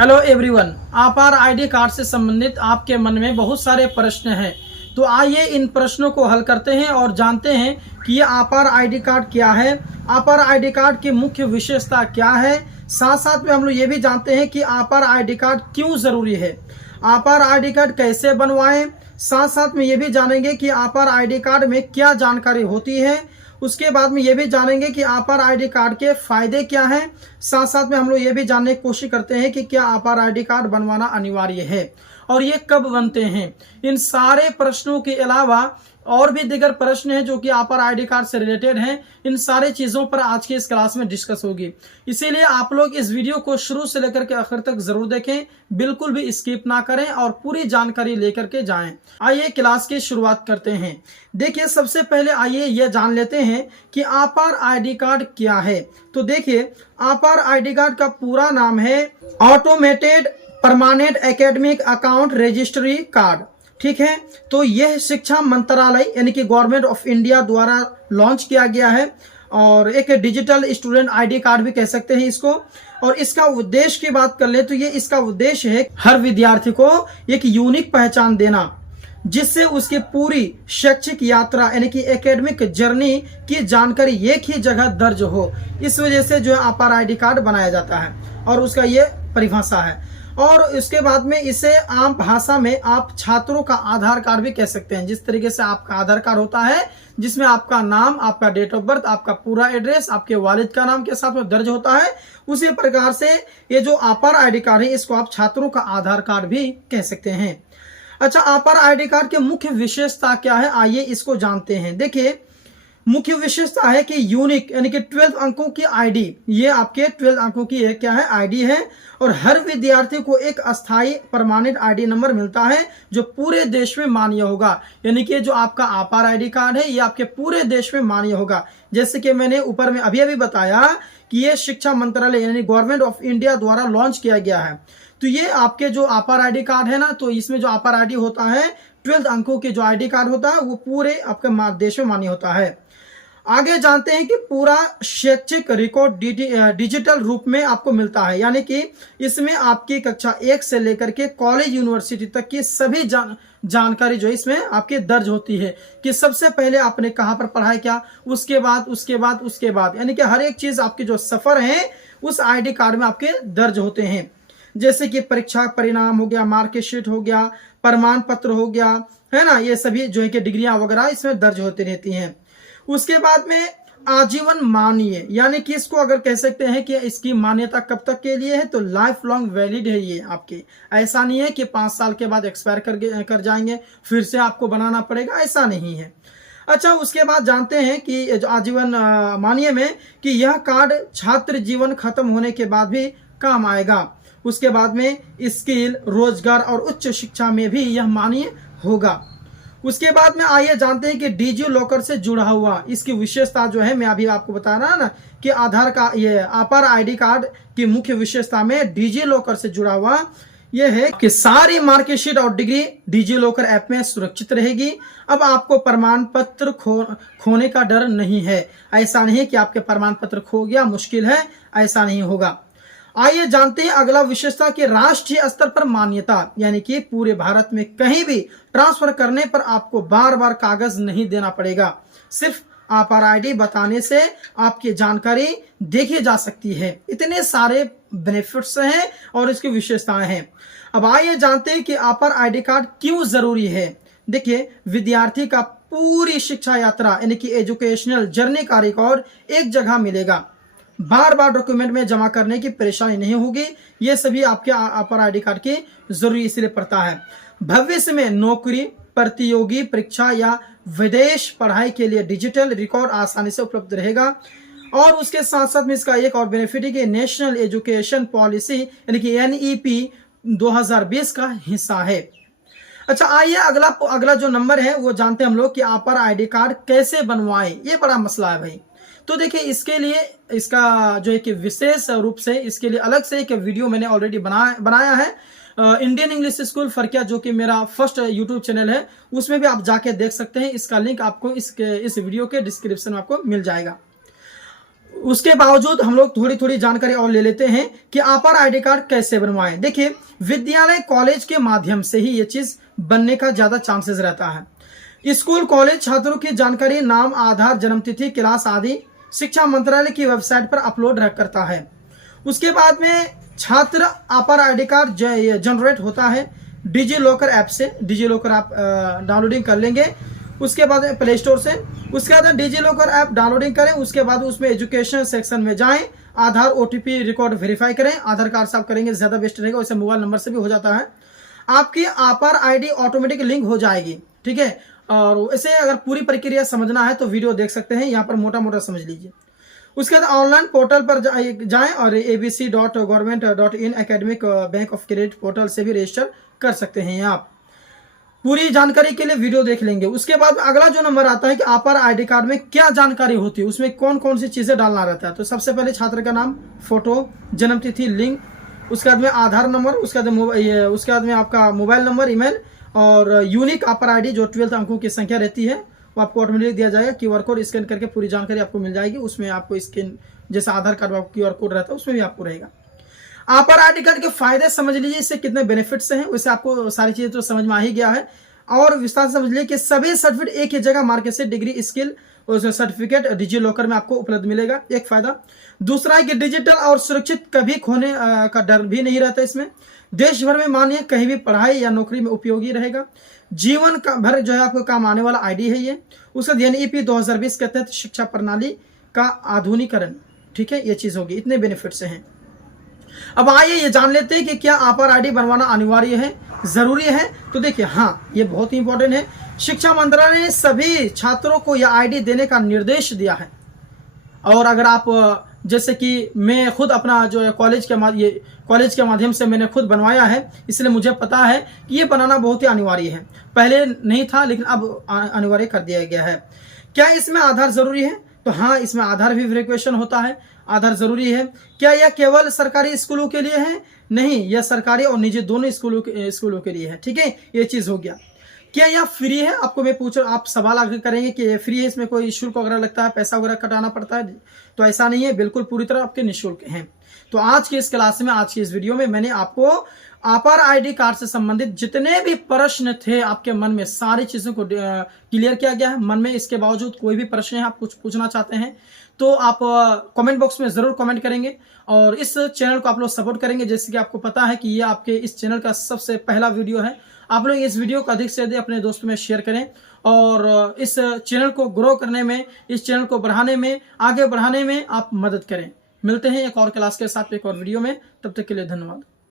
Hello everyone, आपार ID card से संबंधित आपके मन में बहुत सारे प्रश्न हैं। तो आइए इन प्रश्नों को हल करते हैं और जानते हैं कि ये आपार आईडी कार्ड क्या है, आपार आईडी कार्ड की मुख्य विशेषता क्या है। साथ साथ में हम लोग ये भी जानते हैं कि आपार आईडी कार्ड क्यों जरूरी है, आपार आईडी कार्ड कैसे बनवाएं। साथ साथ में ये भी जानेंगे कि आपार आईडी कार्ड में क्या जानकारी होती है। उसके बाद में ये भी जानेंगे कि आपार आईडी कार्ड के फायदे क्या हैं। साथ साथ में हम लोग ये भी जानने की कोशिश करते हैं कि क्या आपार आईडी कार्ड बनवाना अनिवार्य है और ये कब बनते हैं। इन सारे प्रश्नों के अलावा और भी दीगर प्रश्न हैं जो कि आपार आईडी कार्ड से रिलेटेड हैं। इन सारे चीजों पर आज की इस क्लास में डिस्कस होगी, इसीलिए आप लोग इस वीडियो को शुरू से लेकर के आखिर तक जरूर देखें, बिल्कुल भी स्किप ना करें और पूरी जानकारी लेकर के जाएं। आइए क्लास की शुरुआत करते हैं। देखिए, सबसे पहले आइए यह जान लेते हैं कि आपार आईडी कार्ड क्या है। तो देखिए, आपार आईडी कार्ड का पूरा नाम है automated permanent academic account registry card. ठीक है, तो यह शिक्षा मंत्रालय यानी कि गवर्नमेंट ऑफ इंडिया द्वारा लॉन्च किया गया है और एक डिजिटल स्टूडेंट आईडी कार्ड भी कह सकते हैं इसको। और इसका उद्देश्य की बात कर ले तो ये इसका उद्देश्य है हर विद्यार्थी को एक यूनिक पहचान देना, जिससे उसकी पूरी शैक्षिक यात्रा यानी कि एकेडमिक जर्नी की जानकारी एक ही जगह दर्ज हो। इस वजह से जो है आपार आईडी कार्ड बनाया जाता है और उसका ये परिभाषा है। और इसके बाद में इसे आम भाषा में आप छात्रों का आधार कार्ड भी कह सकते हैं। जिस तरीके से आपका आधार कार्ड होता है जिसमें आपका नाम, आपका डेट ऑफ बर्थ, आपका पूरा एड्रेस, आपके वालिद का नाम के साथ में दर्ज होता है, उसी प्रकार से ये जो आपार आईडी कार्ड है इसको आप छात्रों का आधार कार्ड भी कह सकते हैं। अच्छा, आपार आईडी कार्ड के मुख्य विशेषता क्या है, आइए इसको जानते हैं। देखिए, मुख्य विशेषता है कि यूनिक यानी कि 12 अंकों की आईडी, ये आपके 12 अंकों की एक क्या है आईडी है और हर विद्यार्थी को एक अस्थायी परमानेंट आईडी नंबर मिलता है जो पूरे देश में मान्य होगा। यानी कि जो आपका आपार आईडी कार्ड है ये आपके पूरे देश में मान्य होगा। जैसे कि मैंने ऊपर में अभी बताया कि ये शिक्षा मंत्रालय यानी गवर्नमेंट ऑफ इंडिया द्वारा लॉन्च किया गया है। तो ये आपके जो आपार आईडी कार्ड है ना, तो इसमें जो आपार आईडी होता है 12 अंकों के जो आईडी कार्ड होता है वो पूरे आपके देश में मान्य होता है। आगे जानते हैं कि पूरा शैक्षिक रिकॉर्ड डिजिटल रूप में आपको मिलता है, यानी कि इसमें आपकी कक्षा 1 से लेकर के कॉलेज यूनिवर्सिटी तक की सभी जानकारी जो इसमें आपके दर्ज होती है कि सबसे पहले आपने कहां पर पढ़ाई किया, उसके बाद यानी कि हर एक चीज आपके जो सफर है उस आईडी कार्ड में आपके दर्ज होते हैं। जैसे कि परीक्षा परिणाम हो गया, मार्कशीट हो गया, प्रमाण पत्र हो गया, है ना, ये सभी जो है कि डिग्रियां वगैरह इसमें दर्ज होती रहती हैं। उसके बाद में आजीवन मान्य, यानी कि इसको अगर कह सकते हैं कि इसकी मान्यता कब तक के लिए है, तो लाइफ लॉन्ग वैलिड है ये आपके। ऐसा नहीं है कि 5 साल के बाद एक्सपायर कर जाएंगे फिर से आपको बनाना पड़ेगा, ऐसा नहीं है। अच्छा, उसके बाद जानते हैं कि जो आजीवन मान्य में कि यह कार्ड छात्र जीवन खत्म होने के बाद भी काम आएगा। उसके बाद में स्किल, रोजगार और उच्च शिक्षा में भी यह मान्य होगा। उसके बाद में आइए जानते हैं कि डिजी लॉकर से जुड़ा हुआ इसकी विशेषता जो है, मैं अभी आपको बता रहा ना कि आधार का ये आपार आईडी कार्ड की मुख्य विशेषता में डिजी लॉकर से जुड़ा हुआ यह है कि सारी मार्कशीट और डिग्री डिजी लॉकर ऐप में सुरक्षित रहेगी। अब आपको प्रमाण पत्र खोने का डर नहीं है। ऐसा नहीं कि आपके प्रमाण पत्र खो गया, मुश्किल है, ऐसा नहीं होगा। आइए जानते हैं अगला विशेषता कि राष्ट्रीय स्तर पर मान्यता, यानी कि पूरे भारत में कहीं भी ट्रांसफर करने पर आपको बार बार कागज नहीं देना पड़ेगा। सिर्फ आपार आईडी बताने से आपकी जानकारी देखी जा सकती है। इतने सारे बेनिफिट्स हैं और इसकी विशेषताएं हैं। अब आइए जानते हैं कि आपार आईडी कार्ड क्यों जरूरी है। देखिए, विद्यार्थी का पूरी शिक्षा यात्रा यानी कि एजुकेशनल जर्नी का रिकॉर्ड एक जगह मिलेगा, बार बार डॉक्यूमेंट में जमा करने की परेशानी नहीं होगी। ये सभी आपके आपार आईडी कार्ड की जरूरी इसलिए पड़ता है। भविष्य में नौकरी, प्रतियोगी परीक्षा या विदेश पढ़ाई के लिए डिजिटल रिकॉर्ड आसानी से उपलब्ध रहेगा। और उसके साथ साथ में इसका एक और बेनिफिट है कि नेशनल एजुकेशन पॉलिसी यानी कि NEP 2020 का हिस्सा है। अच्छा, आइए अगला जो नंबर है वो जानते हैं हम लोग कि आपार आईडी कार्ड कैसे बनवाएं। ये बड़ा मसला है भाई। तो देखिए, इसके लिए इसका जो एक विशेष रूप से इसके लिए अलग से एक वीडियो मैंने ऑलरेडी बनाया है। इंडियन इंग्लिश स्कूल फरकिया, जो कि मेरा फर्स्ट यूट्यूब चैनल है, उसमें भी आप जाके देख सकते हैं। इसका लिंक आपको इस वीडियो के डिस्क्रिप्शन में आपको मिल जाएगा। उसके बावजूद हम लोग थोड़ी थोड़ी जानकारी और ले लेते हैं कि आपार आईडी कार्ड कैसे बनवाएं। देखिए, विद्यालय कॉलेज के माध्यम से ही ये चीज बनने का ज्यादा चांसेस रहता है। स्कूल कॉलेज छात्रों की जानकारी, नाम, आधार, जन्मतिथि, क्लास आदि शिक्षा मंत्रालय की वेबसाइट पर अपलोड करता है। उसके बाद में छात्र आपार आईडी कार्ड जनरेट होता है डिजी लॉकर ऐप से। डिजी लॉकर आप डाउनलोडिंग कर लेंगे, उसके बाद प्ले स्टोर से। उसके बाद डिजी लॉकर ऐप डाउनलोडिंग करें, उसके बाद उसमें एजुकेशन सेक्शन में जाएं, आधार ओटीपी रिकॉर्ड वेरीफाई करें। आधार कार्ड से आप करेंगे ज्यादा बेस्ट रहेगा, वैसे मोबाइल नंबर से भी हो जाता है। आपकी आपार आईडी ऑटोमेटिक लिंक हो जाएगी, ठीक है। और वैसे अगर पूरी प्रक्रिया समझना है तो वीडियो देख सकते हैं, यहाँ पर मोटा मोटा समझ लीजिए। उसके बाद ऑनलाइन पोर्टल पर जाएं और abc.government.in academic bank of credit portal से भी रजिस्टर कर सकते हैं। आप पूरी जानकारी के लिए वीडियो देख लेंगे। उसके बाद अगला जो नंबर आता है कि आपार आईडी कार्ड में क्या जानकारी होती है, उसमें कौन कौन सी चीजें डालना रहता है। तो सबसे पहले छात्र का नाम, फोटो, जन्मतिथि, लिंक, उसके बाद में आधार नंबर, उसके बाद में आपका मोबाइल नंबर, ईमेल और यूनिक आपार आईडी जो 12 अंकों की संख्या रहती है वो आपको ऑटोमेटिक दिया जाएगा। QR कोड स्कैन करके पूरी जानकारी आपको मिल जाएगी। उसमें आपको स्कैन जैसे आधार कार्ड में QR कोड रहता है उसमें भी आपको रहेगा। आपार आईडी कार्ड के फायदे समझ लीजिए, इससे कितने बेनिफिट्स हैं। वैसे आपको सारी चीजें तो समझ में आ ही गया है, और विस्तार से समझ लीजिए कि सभी सर्टिफिकेट एक ही जगह मार्केट से डिग्री, स्किल और सर्टिफिकेट डिजी लॉकर में आपको उपलब्ध मिलेगा, एक फायदा। दूसरा है कि डिजिटल और सुरक्षित, कभी खोने का डर भी नहीं रहता इसमें। देश भर में मानिए कहीं भी पढ़ाई या नौकरी में उपयोगी रहेगा। जीवन का भर जो है आपको काम आने वाला आईडी है ये। उसका NEP 2020 के तहत शिक्षा प्रणाली का आधुनिकीकरण, ठीक है, ये चीज होगी। इतने बेनिफिट्स हैं। अब आइए ये जान लेते हैं कि क्या आपार आईडी बनवाना अनिवार्य है, जरूरी है। तो देखिए, हाँ, ये बहुत ही इंपॉर्टेंट है। शिक्षा मंत्रालय ने सभी छात्रों को यह आईडी देने का निर्देश दिया है। और अगर आप जैसे कि मैं खुद अपना जो है कॉलेज के माध्यम से मैंने खुद बनवाया है, इसलिए मुझे पता है कि ये बनाना बहुत ही अनिवार्य है। पहले नहीं था लेकिन अब अनिवार्य कर दिया गया है। क्या इसमें आधार जरूरी है? तो हाँ, इसमें आधार भी वेरिफिकेशन होता है, आधार जरूरी है। क्या यह केवल सरकारी स्कूलों के लिए है? नहीं, यह सरकारी और निजी दोनों स्कूलों के लिए है, ठीक है। ये चीज हो गया। क्या यह फ्री है? आपको मैं पूछ रहा हूं, आप सवाल आगे करेंगे कि ये फ्री है, इसमें कोई शुल्क वगैरह लगता है, पैसा वगैरह कटाना पड़ता है? तो ऐसा नहीं है, बिल्कुल पूरी तरह आपके निःशुल्क हैं। तो आज की इस क्लास में, आज की इस वीडियो में मैंने आपको आपार आईडी कार्ड से संबंधित जितने भी प्रश्न थे आपके मन में, सारी चीजों को क्लियर किया गया है। मन में इसके बावजूद कोई भी प्रश्न है, आप कुछ पूछना चाहते हैं तो आप कमेंट बॉक्स में जरूर कमेंट करेंगे और इस चैनल को आप लोग सपोर्ट करेंगे। जैसे कि आपको पता है कि ये आपके इस चैनल का सबसे पहला वीडियो है। आप लोग इस वीडियो को अधिक से अधिक अपने दोस्तों में शेयर करें और इस चैनल को ग्रो करने में, इस चैनल को बढ़ाने में, आगे बढ़ाने में आप मदद करें। मिलते हैं एक और क्लास के साथ एक और वीडियो में, तब तक के लिए धन्यवाद।